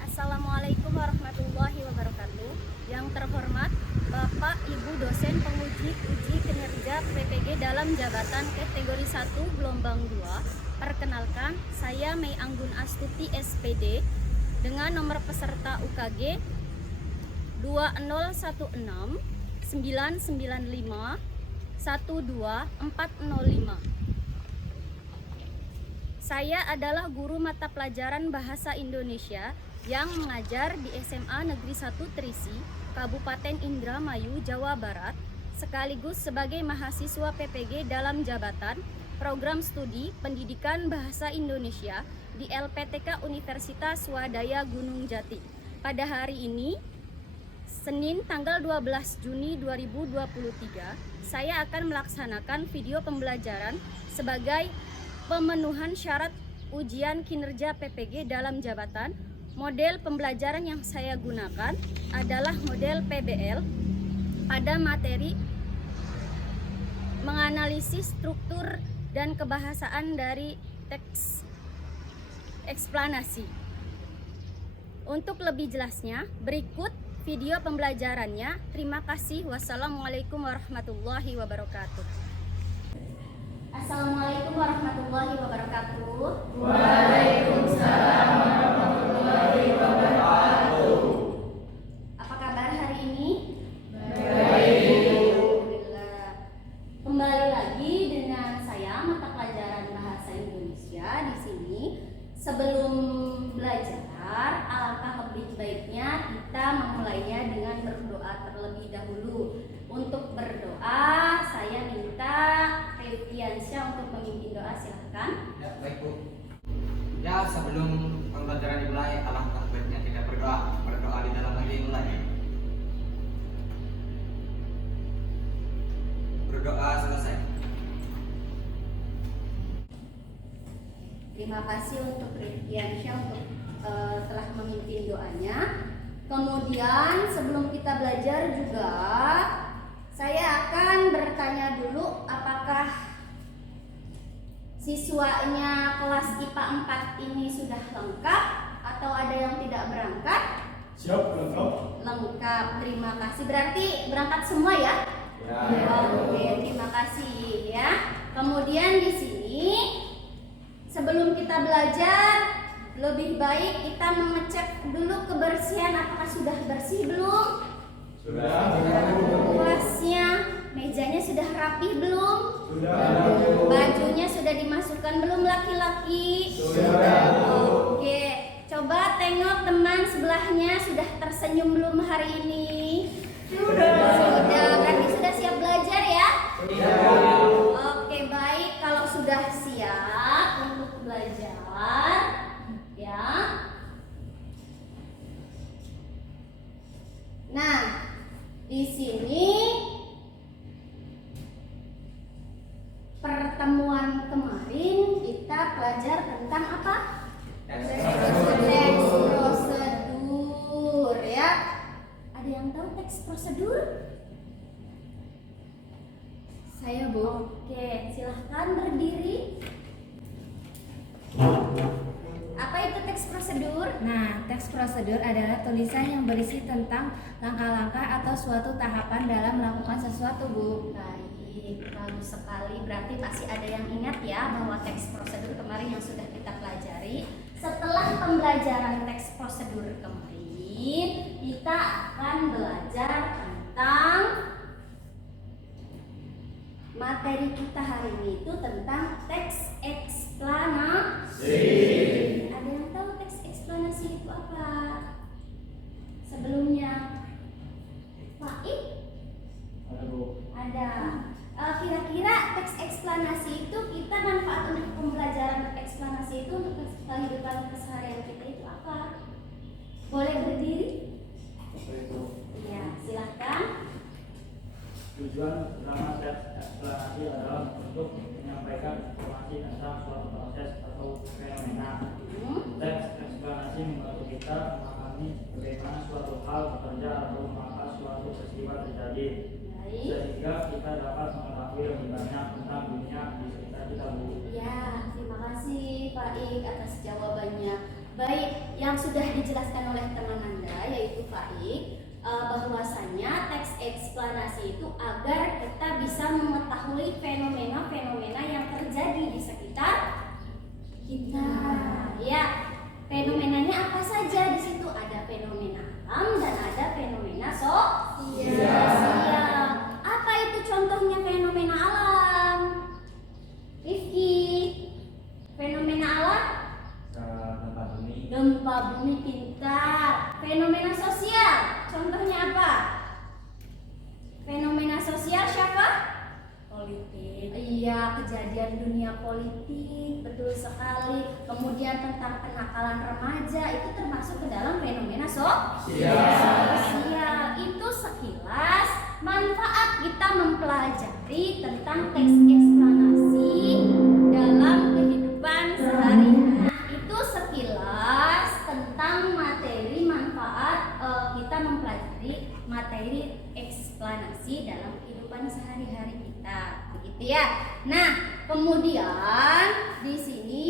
Assalamualaikum warahmatullahi wabarakatuh. Yang terhormat Bapak Ibu dosen penguji uji kinerja PPG dalam jabatan kategori 1 gelombang 2. Perkenalkan, saya Mei Anggun Astuti SPD dengan nomor peserta UKG 2016 995 12405. Saya adalah guru mata pelajaran Bahasa Indonesia yang mengajar di SMA Negeri 1 Trisi, Kabupaten Indramayu, Jawa Barat, sekaligus sebagai mahasiswa PPG dalam jabatan Program Studi Pendidikan Bahasa Indonesia di LPTK Universitas Swadaya Gunung Jati. Pada hari ini, Senin tanggal 12 Juni 2023, saya akan melaksanakan video pembelajaran sebagai pemenuhan syarat ujian kinerja PPG dalam jabatan. Model pembelajaran yang saya gunakan adalah model PBL pada materi menganalisis struktur dan kebahasaan dari teks eksplanasi. Untuk lebih jelasnya, berikut video pembelajarannya. Terima kasih. Wassalamualaikum warahmatullahi wabarakatuh. Assalamualaikum warahmatullahi wabarakatuh. Waalaikumsalam warahmatullahi wabarakatuh. Apa kabar hari ini? Baik. Alhamdulillah. Kembali lagi dengan saya mata pelajaran Bahasa Indonesia di sini. Sebelum belajar, alangkah lebih baiknya kita memulainya dengan berdoa terlebih dahulu. Untuk berdoa, saya minta Febriansyah untuk memimpin doa, silahkan. Ya, baik Bu. Ya, sebelum pembelajaran dimulai, alangkah baiknya kita berdoa di dalam hal dimulai. Berdoa selesai. Terima kasih untuk Febriansyah untuk telah memimpin doanya. Kemudian sebelum kita belajar juga, saya akan bertanya dulu apakah siswanya kelas IPA 4 ini sudah lengkap atau ada yang tidak berangkat? Siap, lengkap. Lengkap, terima kasih. Berarti berangkat semua ya? Ya. Oke, terima kasih ya. Kemudian di sini sebelum kita belajar, lebih baik kita mengecek dulu kebersihan, apakah sudah bersih belum? Sudah. Kelasnya, mejanya sudah rapi belum? Sudah. Bajunya sudah dimasukkan belum laki-laki? Sudah. Oke, coba tengok teman sebelahnya sudah tersenyum belum hari ini? Sudah. Berarti sudah siap belajar ya? Sudah. Oke, baik. Kalau sudah siap untuk belajar, ya. Nah, di sini pertemuan kemarin kita belajar tentang apa? Teks prosedur ya. Ada yang tahu teks prosedur? Saya Bu. Oke, silahkan berdiri. Apa itu teks prosedur? Nah, teks prosedur adalah tulisan yang berisi tentang langkah-langkah atau suatu tahapan dalam melakukan sesuatu, Bu. Baik, bagus sekali. Berarti pasti ada yang ingat ya bahwa teks prosedur kemarin yang sudah kita pelajari. Setelah pembelajaran teks prosedur kemarin, kita akan belajar tentang materi kita hari ini itu tentang teks eksplanasi. kehidupan keseharian kita itu apa? Boleh berdiri? Ya, silahkan. Tujuan utama teks eksplanasi adalah untuk menyampaikan informasi tentang suatu proses atau fenomena. Teks eksplanasi membantu kita memahami bagaimana suatu hal bekerja atau mengapa suatu peristiwa terjadi, Baik. sehingga kita dapat mengetahui lebih banyak tentang dunia di sekitar kita, Bu. Ya, terima kasih Pak Ik atas jawabannya. Baik, yang sudah dijelaskan oleh teman Anda yaitu Pak Ik, bahwasanya teks eksplanasi itu agar kita bisa mengetahui fenomena-fenomena yang terjadi di sekitar kita. Ya, fenomenanya apa saja di situ? Ada fenomena alam dan ada fenomena sosial. Apa itu contohnya fenomena alam? Rifki, fenomena alam? Gempa bumi. Gempa bumi, pintar. Fenomena sosial, contohnya apa? Fenomena sosial siapa? Politik. Iya, kejadian dunia politik, betul sekali. Kemudian tentang kenakalan remaja itu termasuk ke dalam fenomena sosial. Itu sekilas manfaat kita mempelajari tentang teks eksplanasi dalam kehidupan sehari-hari. Itu sekilas tentang materi manfaat kita mempelajari materi eksplanasi dalam kehidupan sehari-hari kita, begitu ya. Nah, kemudian di sini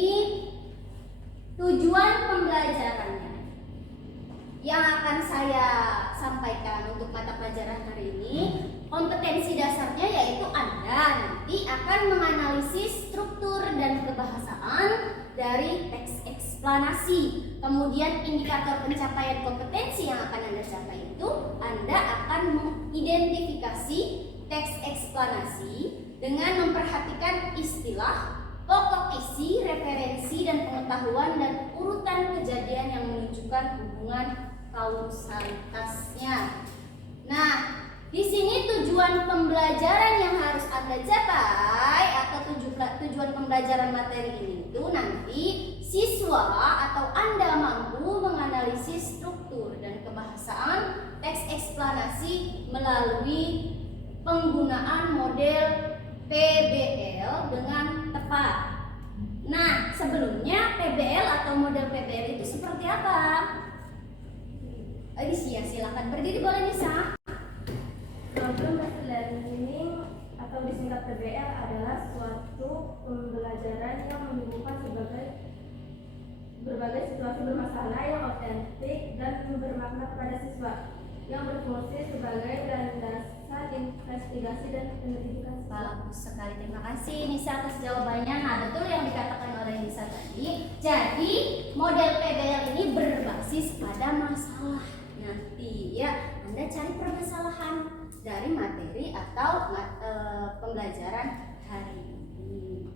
tujuan pembelajarannya yang akan saya sampaikan untuk mata pelajaran hari ini, kompetensi dasarnya yaitu Anda nanti akan menganalisis struktur dan kebahasaan dari teks eksplanasi. Kemudian indikator pencapaian kompetensi yang akan Anda capai itu, Anda akan mengidentifikasi teks eksplanasi dengan memperhatikan istilah, pokok isi, referensi, dan pengetahuan dan urutan kejadian yang menunjukkan hubungan kausalitasnya. Nah, di sini tujuan pembelajaran yang harus Anda capai atau tujuan pembelajaran materi ini itu nanti siswa atau Anda mampu menganalisis struktur dan kebahasaan teks eksplanasi melalui penggunaan model PBL dengan tepat. Nah, sebelumnya PBL atau model PBL itu seperti apa? Nisa, silakan berdiri, boleh Nisa? Problem Based Learning atau disingkat PBL adalah suatu pembelajaran yang menghubungkan berbagai situasi bermasalah yang otentik dan bermakna kepada siswa, yang berfungsi sebagai landasan investigasi dan penyelidikan. Bagus sekali, terima kasih Nisa atas jawabannya. Nah, betul yang dikatakan oleh Nisa tadi. Jadi model PBL ini berbasis pada masalah. Nanti ya Anda cari permasalahan dari materi atau pembelajaran hari ini.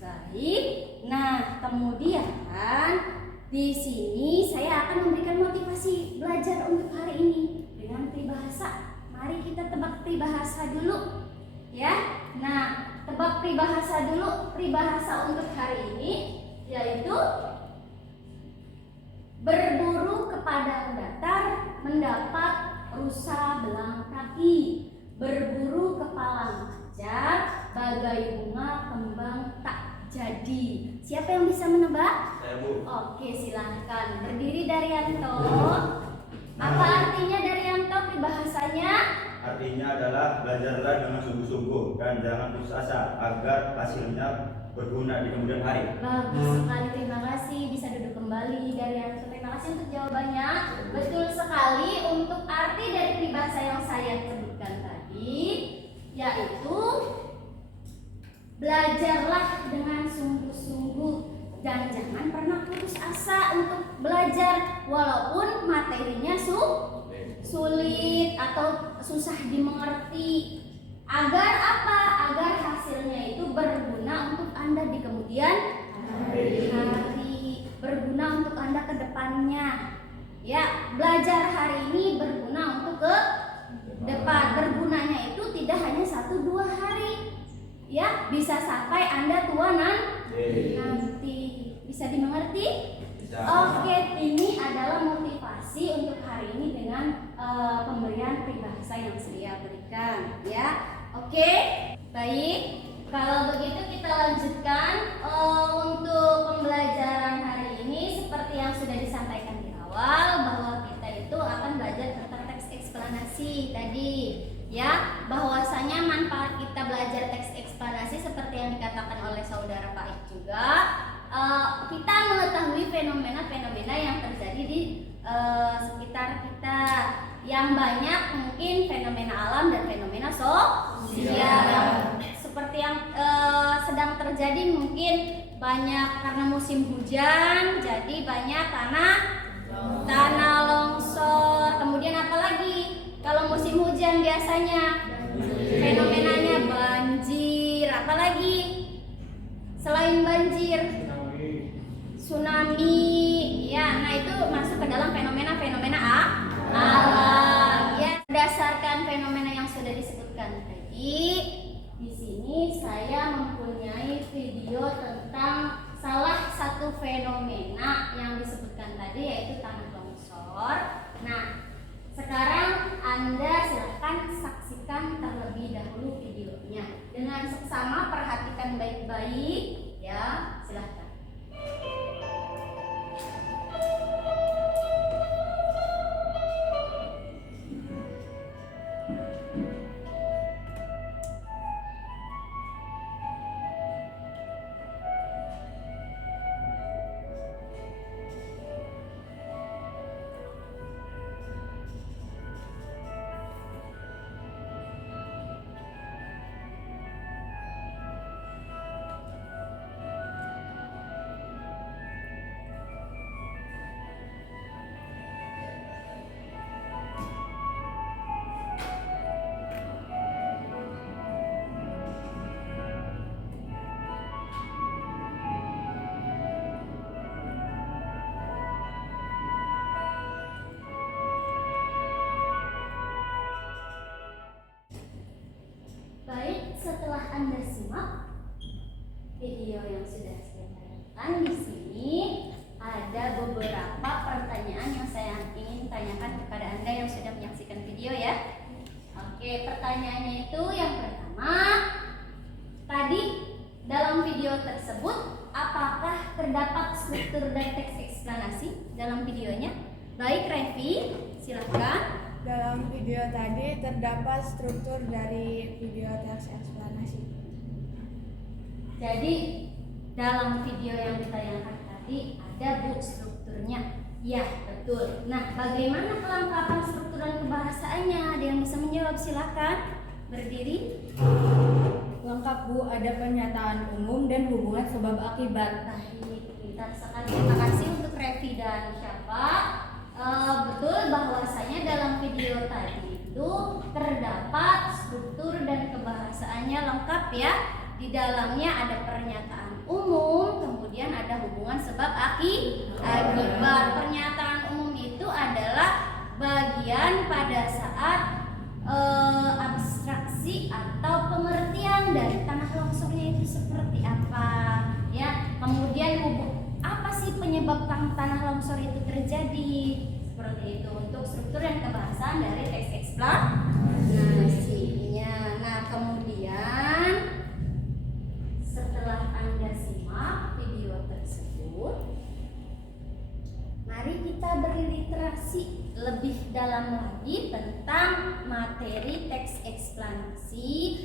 Baik. Nah, kemudian di sini saya akan memberikan motivasi belajar untuk hari ini dengan peribahasa. Mari kita tebak peribahasa dulu. Ya. Nah, tebak peribahasa dulu. Peribahasa untuk hari ini yaitu berburu ke padang datar mendapat rusa belang kaki, berburu ke palang ajar bagai bunga kembang tak jadi. Siapa yang bisa menebak? Saya, Bu. Oke, silahkan berdiri Daryanto. Apa artinya Daryanto peribahasanya? Artinya adalah belajarlah dengan sungguh-sungguh dan jangan putus asa agar hasilnya berguna di kemudian hari. Bagus sekali, terima kasih. Bisa duduk kembali Daryanto. Terima kasih untuk jawabannya. Betul sekali untuk arti dari peribahasa yang saya sebutkan tadi, yaitu belajarlah dengan sungguh-sungguh dan jangan pernah putus asa untuk belajar walaupun materinya sulit atau susah dimengerti. Agar apa? Agar hasilnya itu berguna untuk Anda di kemudian hari, berguna untuk Anda ke depannya. Ya, belajar hari ini berguna untuk ke depan. Bergunanya itu tidak hanya 1-2 hari. Ya, bisa sampai Anda tua nanti. Bisa dimengerti? Bisa. Oke, ini adalah motivasi untuk hari ini dengan pemberian peribahasa yang saya berikan, ya. Oke, baik. Kalau begitu kita lanjutkan untuk pembelajaran hari ini seperti yang sudah disampaikan di awal bahwa kita itu akan belajar tentang teks eksplanasi tadi, ya. Bahwasanya manfaat kita belajar teks eksplanasi seperti yang dikatakan oleh saudara Faik juga, kita mengetahui fenomena-fenomena yang terjadi di sekitar kita, yang banyak mungkin fenomena alam dan fenomena sosial. Seperti yang sedang terjadi mungkin banyak karena musim hujan, jadi banyak tanah longsor. Kemudian apa lagi? Kalau musim hujan biasanya fenomenanya banjir. Apa lagi? Selain banjir, tsunami, ya. Nah, itu masuk ke dalam fenomena-fenomena alam, ya. Berdasarkan fenomena yang sudah disebutkan tadi, di sini saya mempunyai video tentang salah satu fenomena yang disebutkan tadi, yaitu tanah longsor. Nah, sekarang Anda silahkan saksikan terlebih dahulu videonya. Dengan seksama perhatikan baik-baik, ya. Silahkan. Baik, setelah Anda simak video yang sudah saya tayangkan, di sini ada beberapa pertanyaan yang saya ingin tanyakan kepada Anda yang sudah menyaksikan video, ya. Oke, pertanyaannya itu yang pertama, tadi dalam video tersebut apakah terdapat struktur dan teks eksplanasi dalam videonya? Baik, Revi, silakan. Dalam video tadi terdapat struktur dari video teks eksplanasi. Jadi dalam video yang ditayangkan tadi ada strukturnya. Ya, betul. Nah, bagaimana kelengkapan struktur dan kebahasaannya? Ada yang bisa menjawab? Silakan berdiri. Lengkap, Bu. Ada pernyataan umum dan hubungan sebab akibat. Baik, pintar sekali. Terima kasih untuk Revi dan Syafa. Betul bahwasanya dalam video tadi itu terdapat struktur dan kebahasaannya lengkap, ya. Di dalamnya ada pernyataan umum, kemudian ada hubungan sebab akibat. Pernyataan umum itu adalah bagian pada saat abstraksi atau pengertian dari tanah longsornya itu seperti apa, ya. Kemudian apa sih penyebab tanah longsor itu terjadi, seperti itu untuk struktur dan kebahasaan dari teks eksplanasinya. Nah, kemudian setelah Anda simak video tersebut, mari kita berliterasi lebih dalam lagi tentang materi teks eksplanasi.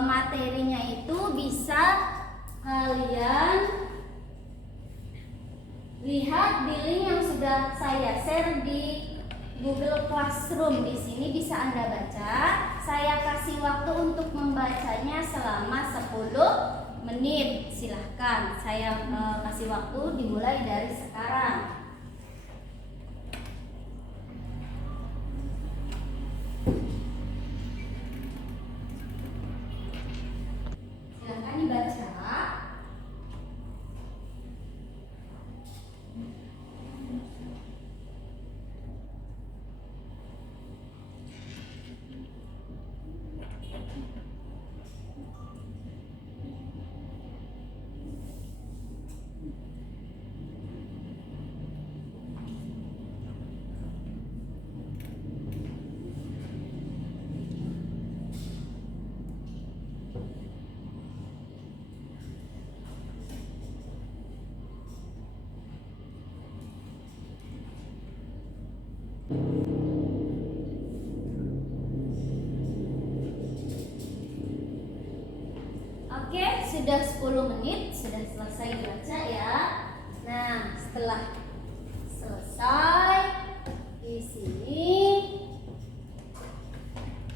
Materinya itu bisa kalian lihat di link yang sudah saya share di Google Classroom. Di sini bisa Anda baca. Saya kasih waktu untuk membacanya selama 10 menit. Silahkan, saya kasih waktu dimulai dari sekarang. Silahkan dibaca. sudah 10 menit, sudah selesai dibaca ya. Nah, setelah selesai di sini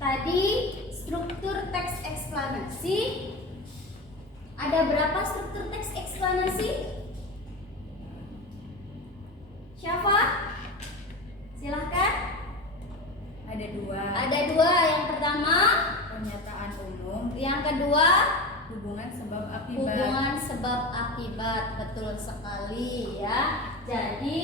tadi struktur teks eksplanasi. Ada berapa struktur teks eksplanasi? Siapa? Silahkan. Ada 2. Ada 2. Yang pertama, Pernyataan umum. yang kedua, Hubungan sebab akibat. hubungan sebab akibat. Betul sekali ya. Jadi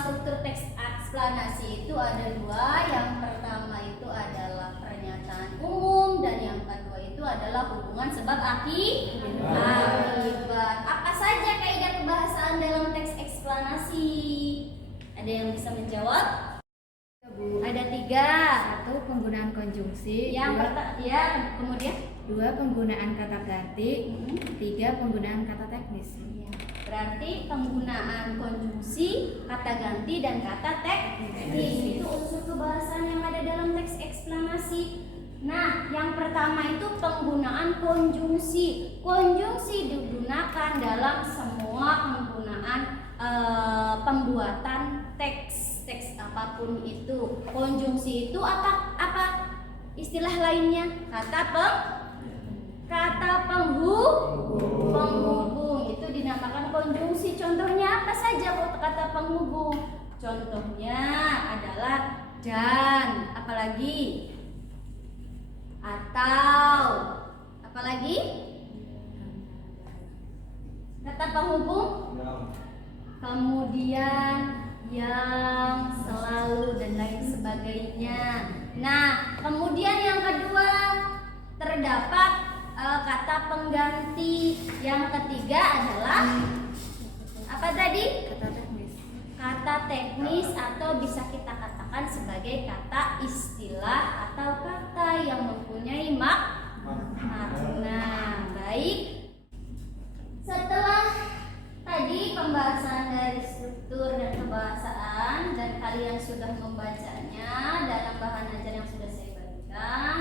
struktur teks eksplanasi itu ada 2. Yang pertama itu adalah pernyataan umum dan yang kedua itu adalah hubungan sebab akibat. Apa saja kaidah kebahasaan dalam teks eksplanasi? Ada yang bisa menjawab? Ada 3. 1. Penggunaan konjungsi. Yang pertama, ya, kemudian 2. Penggunaan kata ganti. 3. Penggunaan kata teknis. ya, berarti penggunaan konjungsi, kata ganti dan kata teknis itu unsur kebahasaan yang ada dalam teks eksplanasi. Nah, yang pertama itu penggunaan konjungsi. Konjungsi digunakan dalam semua penggunaan pembuatan teks apapun itu. Konjungsi itu apa istilah lainnya? Kata penghubung itu dinamakan konjungsi. Contohnya apa saja kata penghubung? Contohnya adalah dan, apalagi? Atau, apalagi? Kata penghubung? Kemudian, yang, selalu, dan lain sebagainya. Nah, kemudian yang kedua terdapat kata pengganti. Yang ketiga adalah apa tadi? Kata teknis. Kata teknis atau bisa kita katakan sebagai kata istilah atau kata yang mempunyai makna. Baik. Setelah tadi pembahasan dari struktur dan kebahasaan dan kalian sudah membacanya dalam bahan ajar yang sudah saya berikan,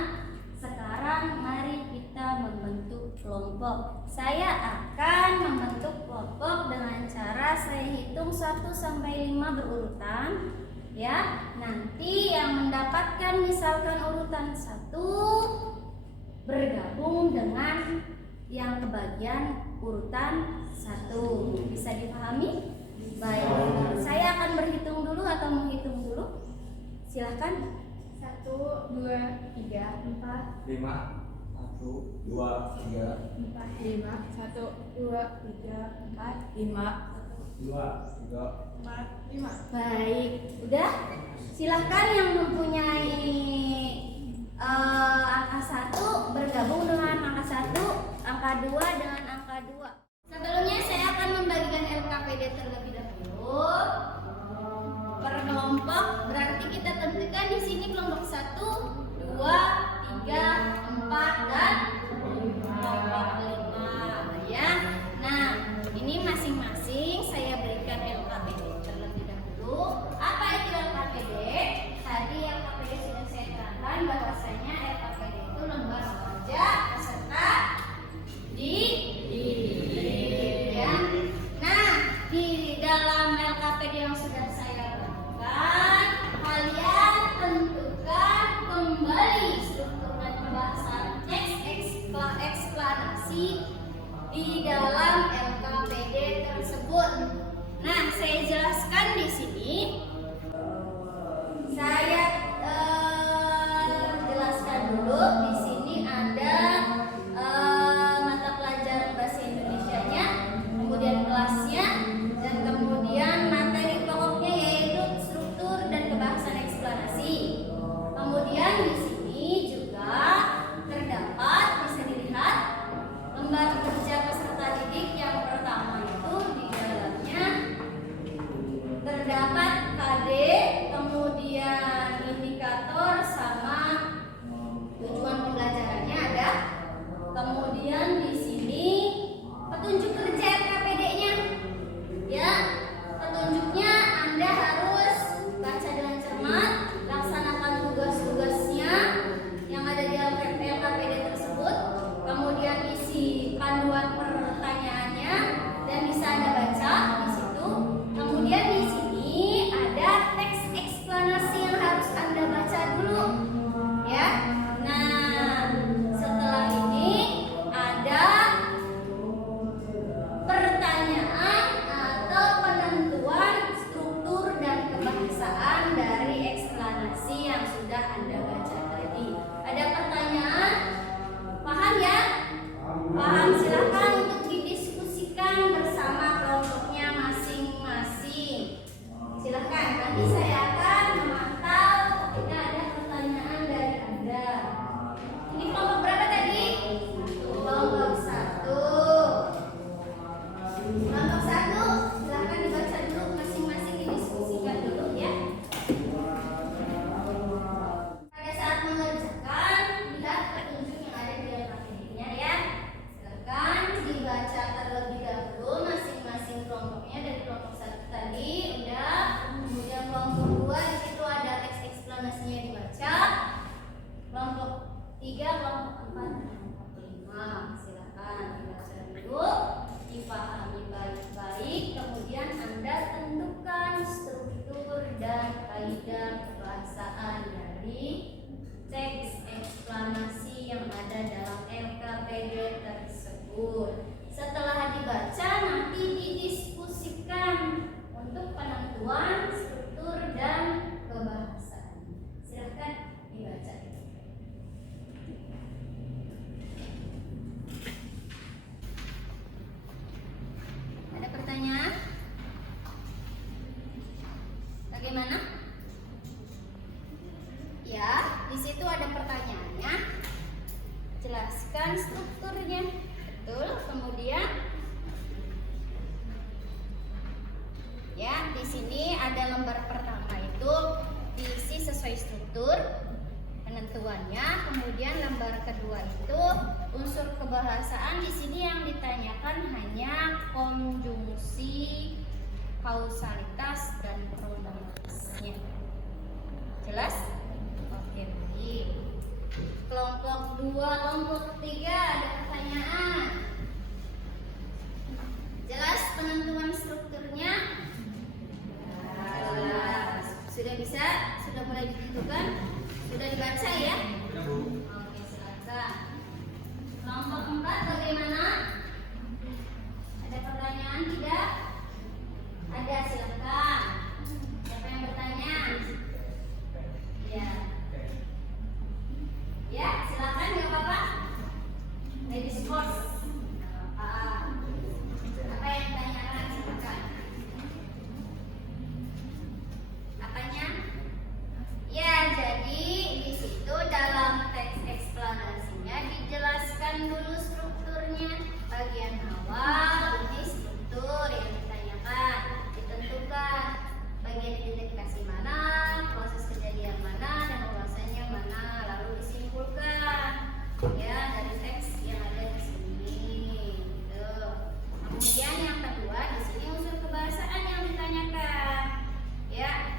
sekarang mari kita membentuk kelompok. Saya akan membentuk kelompok dengan cara saya hitung 1 sampai 5 berurutan ya. Nanti yang mendapatkan misalkan urutan 1 bergabung dengan yang kebagian urutan 1. Bisa dipahami? Baik. Saya akan berhitung dulu atau menghitung dulu? Silahkan. 1, 2, 3, 4, 5, 1, 2, 3, 4, 5, 1, 2, 3, 4, 5, 2, 3. 4, 5. Baik. Udah? Silahkan yang mempunyai angka 1 bergabung dengan angka 1, angka 2 dengan angka 2. Sebelumnya saya akan membagikan LKPD terlebih dahulu. Per kelompok berarti kita tentukan di sini kelompok 1, 2, 3, 4 dan kelompok 5 ya. Nah, ini masing-masing saya berikan LKPD terlebih dahulu. Apa itu LKPD? Tadi LKPD sudah saya terangkan bahwasanya LKPD itu lembar kerja peserta didik ya. Nah, di dalam LKPD yang sudah saya berikan, kalian tentukan kembali struktur dan pembahasan teks eksplanasi di dalam LKPD tersebut. Nah, saya jelaskan di sini. Saya jelaskan dulu. Di sini ada mata pelajaran bahasa Indonesianya, kemudian kelasnya, dan kemudian materi pokoknya yaitu struktur dan kebahasan eksplanasi. Kemudian di sini juga terdapat, bisa dilihat, lembar kerja peserta didik yang Ya, di sini ada lembar pertama itu diisi sesuai struktur penentuannya. Kemudian lembar kedua itu unsur kebahasaan. Di sini yang ditanyakan hanya konjungsi, kausalitas dan probabilitasnya. Jelas? Oke, baik. Kelompok 2, kelompok 3 ada pertanyaan. Jelas penentuan strukturnya? Sudah bisa? Sudah mulai ditentukan? Sudah dibaca ya? Oke, silakan. Kelompok 4 bagaimana? Ada pertanyaan tidak? Ada, silakan. Siapa yang bertanya? Ya. Ya, silakan, nggak apa-apa. Ladies first. Apa yang ditanyakan? Silakan. Apanya? Ya, jadi di situ dalam teks eksplanasinya dijelaskan dulu strukturnya. Bagian awal ini struktur yang ditanyakan, ditentukan bagian identifikasi mana, proses kejadian mana, dan ulasannya mana, lalu disimpulkan ya dari teks yang ada di sini. Gitu. Kemudian yang kedua di sini unsur kebahasaan yang ditanyakan. Ya,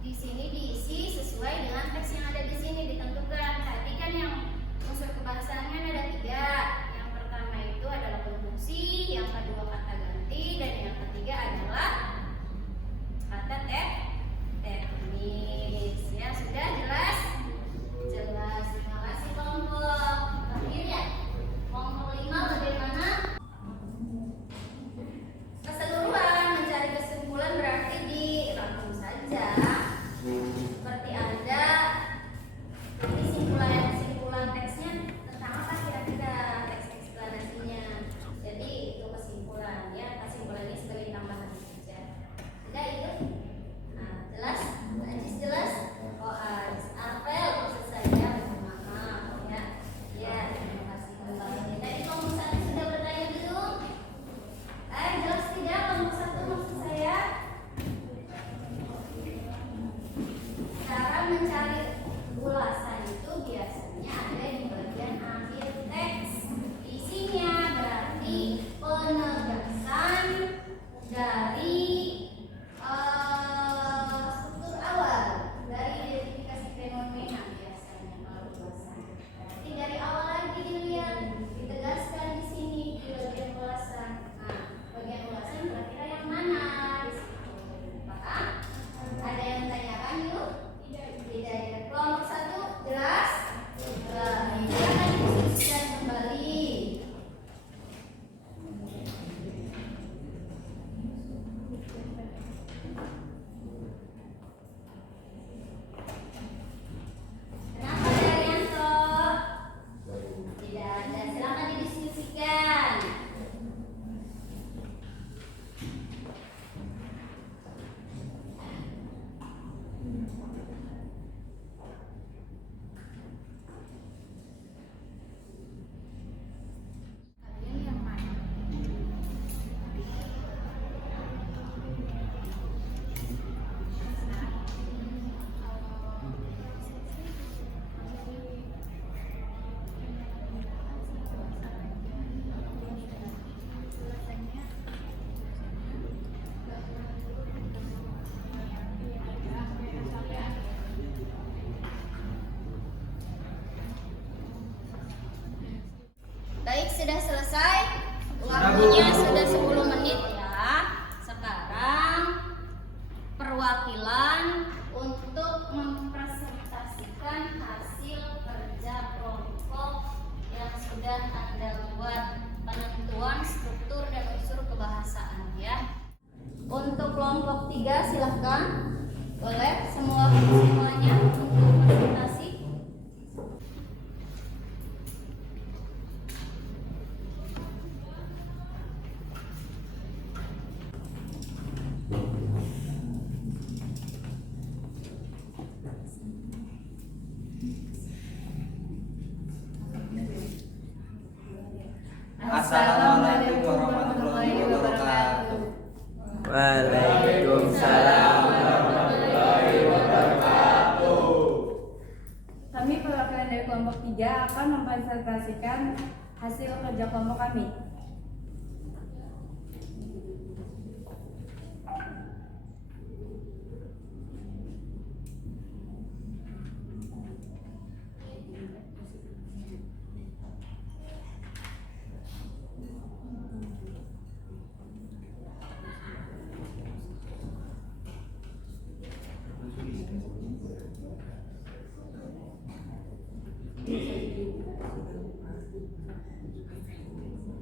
di sini diisi sesuai dengan teks yang ada di sini, ditentukan. Tadi kan yang unsur kebahasaannya ada 3. Yang pertama itu adalah konjungsi, yang kedua kata ganti, dan yang ketiga adalah kata teknis. Ya, sudah jelas? Jelas. Terima kasih kelompok. Terakhir ya. Kelompok 5 bagaimana? Keseluruhan, mencari kesimpulan berarti dirangkum saja. Seperti Anda nanti simpulan teksnya tentang apa kira-kira teks eksplanasinya. Jadi itu kesimpulan ya, kesimpulan ini sebagai tambahan saja. Sudah itu? Nah, jelas? Najis jelas? Oh, apel maksud saya, maaf ya. Ya, terima kasih kembali. Tadi kelompok 1 sudah bertanya belum? Jelas tidak kelompok 1 maksud saya? Cara mencari ulasan itu biasanya ada di bagian akhir teks. Isinya berarti penegasan dari struktur awal, dari identifikasi fenomena biasanya kalau ulasan. Berarti dari awal lagi dilihat, ditegaskan di sini di bagian ulasan. Nah, bagian ulasan kira-kira yang mana? Di situ. Paham? Ada yang tanyakan yuk? Tidak ya. Kelompok 1 jelas? Jelas. Silakan diskusikan kembali. Kenapa Daryanto? Tidak ada. Silakan didiskusikan. Kalian yang mana? Baik, sudah selesai. Waktunya sudah 10 menit ya. Sekarang perwakilan untuk mempresentasikan hasil kerja kelompok yang sudah Anda buat, penentuan struktur dan unsur kebahasaan ya. Untuk kelompok 3 silahkan. Boleh semuanya untuk presentasi. Assalamualaikum warahmatullahi wabarakatuh. Waalaikumsalam. mempresentasikan hasil kerja kelompok kami.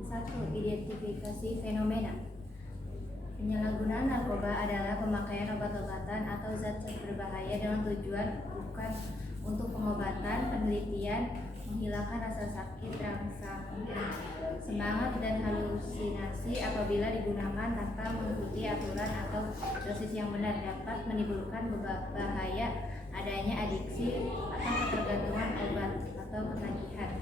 Satu, identifikasi fenomena. Penyalahgunaan narkoba adalah pemakaian obat-obatan atau zat-zat berbahaya dengan tujuan bukan untuk pengobatan, penelitian, menghilangkan rasa sakit, rasa semangat, dan halusinasi. Apabila digunakan tanpa mengikuti aturan atau dosis yang benar, dapat menimbulkan bahaya adanya adiksi atau ketergantungan obat atau ketagihan.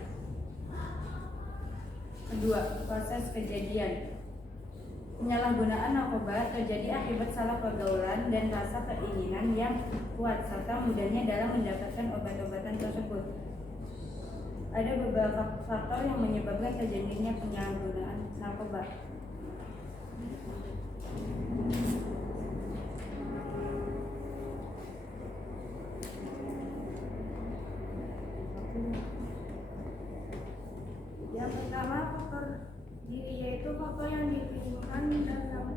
Kedua, proses kejadian. Penyalahgunaan narkoba terjadi akibat salah pergaulan dan rasa keinginan yang kuat serta mudahnya dalam mendapatkan obat-obatan tersebut. Ada beberapa faktor yang menyebabkan terjadinya penyalahgunaan narkoba. Yang pertama, faktor diri, yaitu faktor yang ditimbulkan dalam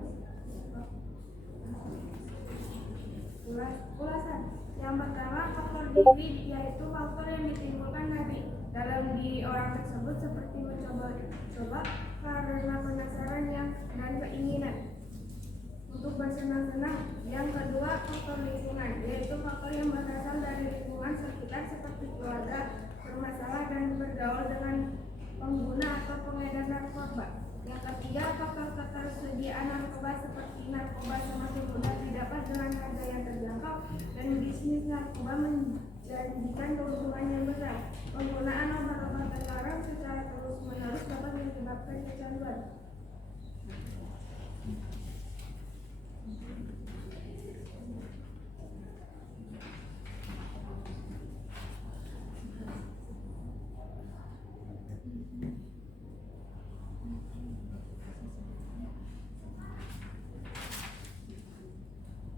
ulasan. Yang pertama, faktor diri, yaitu faktor yang ditimbulkan dalam diri orang tersebut, seperti mencoba karena penasaran dan keinginan untuk bersenang-senang. Yang kedua, faktor lingkungan, yaitu faktor yang berasal dari lingkungan sekitar seperti keluarga, bermasalah, dan bergaul dengan pengguna atau pengedar narkoba. Yang ketiga, faktor ketersediaan narkoba, seperti narkoba semakin mudah didapat dengan harga yang terjangkau dan bisnis narkoba menjanjikan keuntungan yang besar. Penggunaan obat-obat terlarang secara terus-menerus dapat menyebabkan kecanduan.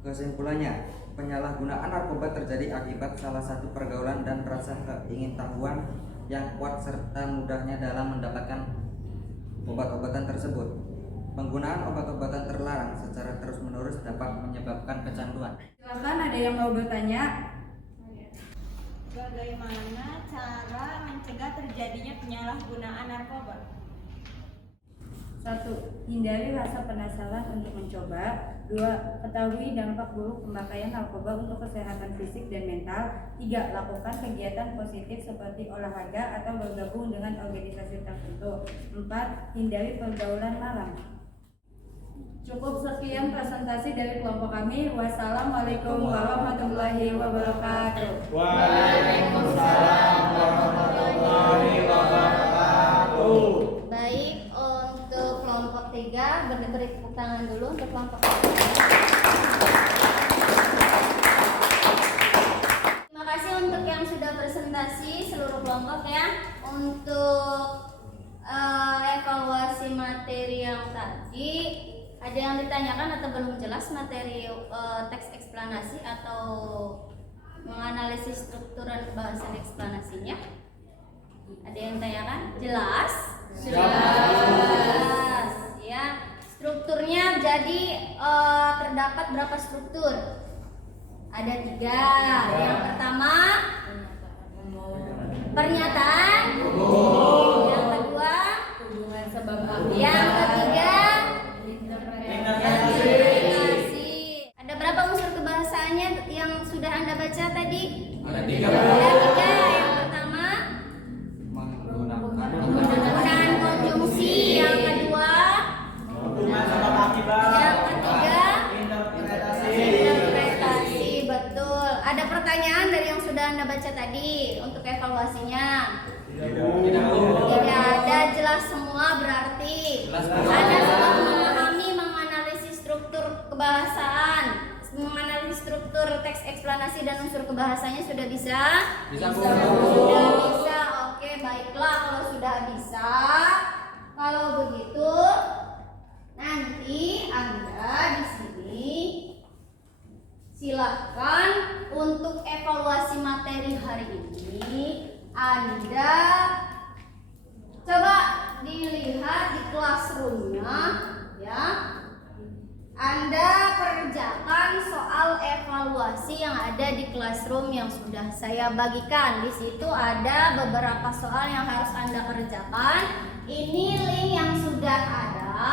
Kesimpulannya, penyalahgunaan narkoba terjadi akibat salah satu pergaulan dan rasa keingintahuan yang kuat serta mudahnya dalam mendapatkan obat-obatan tersebut. Penggunaan obat-obatan terlarang secara terus-menerus dapat menyebabkan kecanduan. Silakan, ada yang mau bertanya? Bagaimana cara mencegah terjadinya penyalahgunaan narkoba? 1. Hindari rasa penasaran untuk mencoba. 2. Ketahui dampak buruk pemakaian narkoba untuk kesehatan fisik dan mental. 3. Lakukan kegiatan positif seperti olahraga atau bergabung dengan organisasi tertentu. 4. Hindari pergaulan malam. Cukup sekian presentasi dari kelompok kami. Wassalamualaikum warahmatullahi wabarakatuh. Waalaikumsalam warahmatullahi wabarakatuh. Baik, untuk kelompok 3 beri tepuk tangan dulu untuk kelompok 3. Terima kasih untuk yang sudah presentasi seluruh kelompok ya. Untuk evaluasi materi yang tadi, ada yang ditanyakan atau belum jelas materi teks eksplanasi atau menganalisis strukturan kebahasan eksplanasinya? Ada yang ditanyakan? Jelas? Jelas. Ya, strukturnya jadi terdapat berapa struktur? Ada 3. Yang pertama pernyataan. Yang kedua Hubungan sebab akibat. yang ketiga interpretasi. Ada berapa unsur kebahasaannya yang sudah Anda baca tadi? Ada 3. Ada 3. Yang pertama Menggunakan penggunaan konjungsi. Yang kedua yang ketiga interpretasi. Betul. Ada pertanyaan dari yang sudah Anda baca tadi untuk evaluasinya? Tidak ada, jelas semua berarti. Anda sudah memahami menganalisis struktur kebahasaan, menganalisis struktur teks eksplanasi dan unsur kebahasanya sudah bisa? Bisa, Bu. Sudah bisa. Oke, baiklah kalau sudah bisa. Kalau begitu, nanti Anda di sini silahkan untuk evaluasi materi hari ini. Anda coba dilihat di classroom-nya, ya. Anda kerjakan soal evaluasi yang ada di classroom yang sudah saya bagikan. Di situ ada beberapa soal yang harus Anda kerjakan. Ini link yang sudah ada,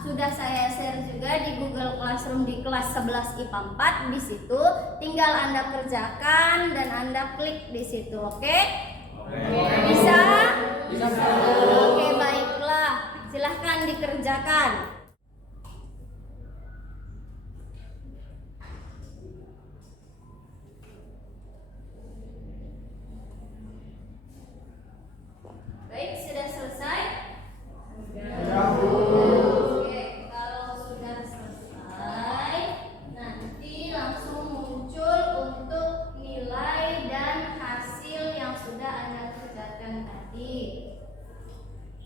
sudah saya share juga di Google Classroom di kelas 11 IPA 4. Di situ tinggal Anda kerjakan dan Anda klik di situ, oke? Bisa? Oke, baiklah. Silahkan dikerjakan. Baik, sudah selesai? Oke, kalau sudah selesai, nanti langsung muncul untuk nilai dan hasil yang sudah Anda kerjakan tadi.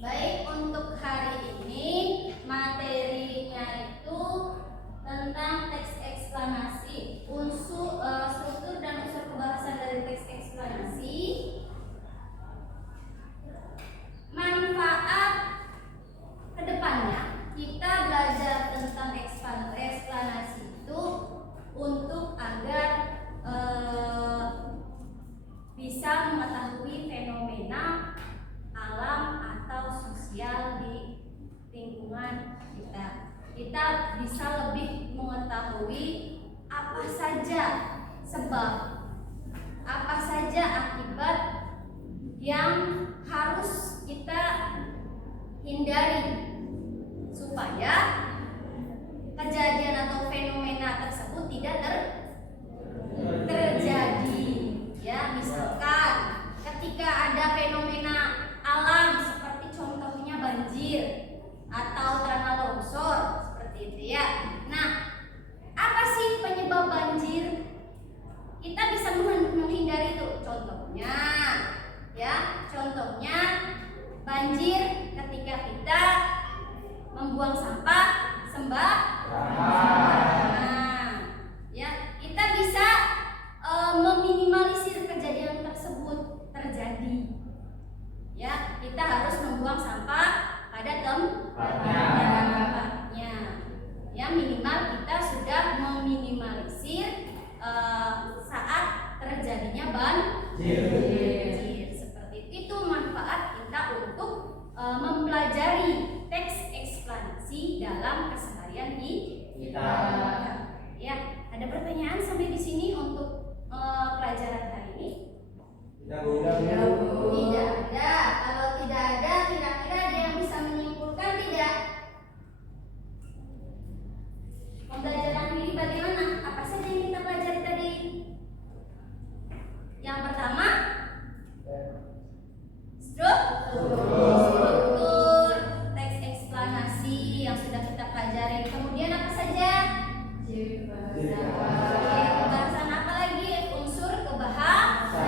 Baik, untuk hari ini materinya itu tentang teks eksplanasi, struktur dan unsur kebahasan dari teks eksplanasi. Manfaat kedepannya kita belajar tentang eksplanasi itu untuk agar bisa mengetahui fenomena alam atau sosial di lingkungan kita. Kita bisa lebih mengetahui apa saja sebab, apa saja akibat yang harus kita hindari supaya kejadian atau fenomena tersebut tidak terjadi. Ya, misalkan ketika ada fenomena alam seperti contohnya banjir atau tanah longsor seperti itu ya. Nah, apa sih penyebab banjir? Kita bisa menghindari itu. Contohnya banjir ketika kita membuang sampah sembarangan. Ya, kita bisa meminimalisir kejadian tersebut terjadi. Ya, kita harus membuang sampah pada tempatnya. Ya, minimal kita sudah meminimalisir saat terjadinya banjir. Seperti itu manfaat kita untuk mempelajari teks eksplanasi dalam keseharian kita. Ya, ada pertanyaan sampai di sini untuk pelajaran hari ini? Tidak ada. Kalau tidak ada, kira-kira ada yang bisa menyimpulkan tidak? Pembelajaran ini bagaimana? Apa saja yang kita pelajari tadi? Yang pertama, struktur teks eksplanasi yang sudah kita pelajari. Kemudian apa saja? Kebahasan apa lagi? Unsur kebahasan.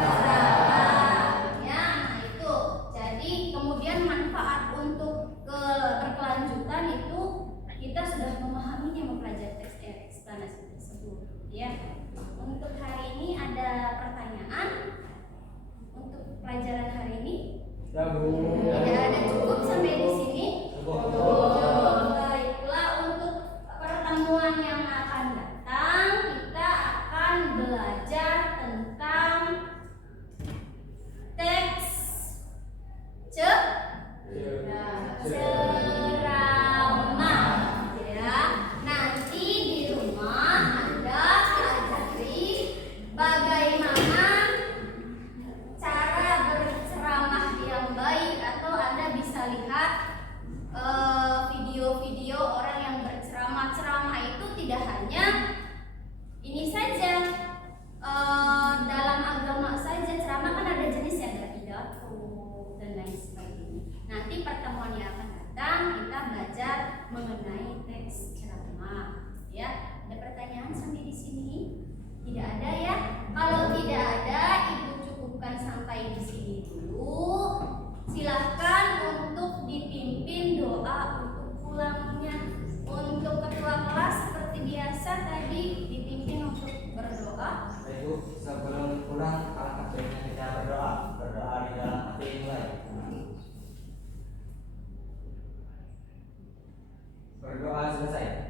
Ya, nah itu. Jadi kemudian manfaat untuk berkelanjutan itu kita sudah memahaminya mempelajari teks eksplanasi tersebut. Ya. Untuk hari ini ada pertanyaan untuk pelajaran hari ini? Tidak ada, cukup sampai di sini. Baiklah, untuk pertemuan yang akan datang kita akan belajar tentang teks ceramah. Ya, nanti di rumah Anda pelajari bagaimana cara berceramah yang baik, atau Anda bisa lihat video-video orang yang berceramah. Ceramah itu tidak hanya ini saja, dalam agama saja. Ceramah kan ada jenis, ada pidato dan lain sebagainya. Nanti pertemuan yang akan datang kita belajar mengenai teks ceramah. Ya, ada pertanyaan sampai di sini? Tidak ada ya? Kalau tidak ada, Ibu cukupkan sampai di sini dulu. tadi dipimpin untuk berdoa. Ibu, sebelum pulang alangkah baiknya kita berdoa. Berdoa di dalam hati mulai. Berdoa selesai.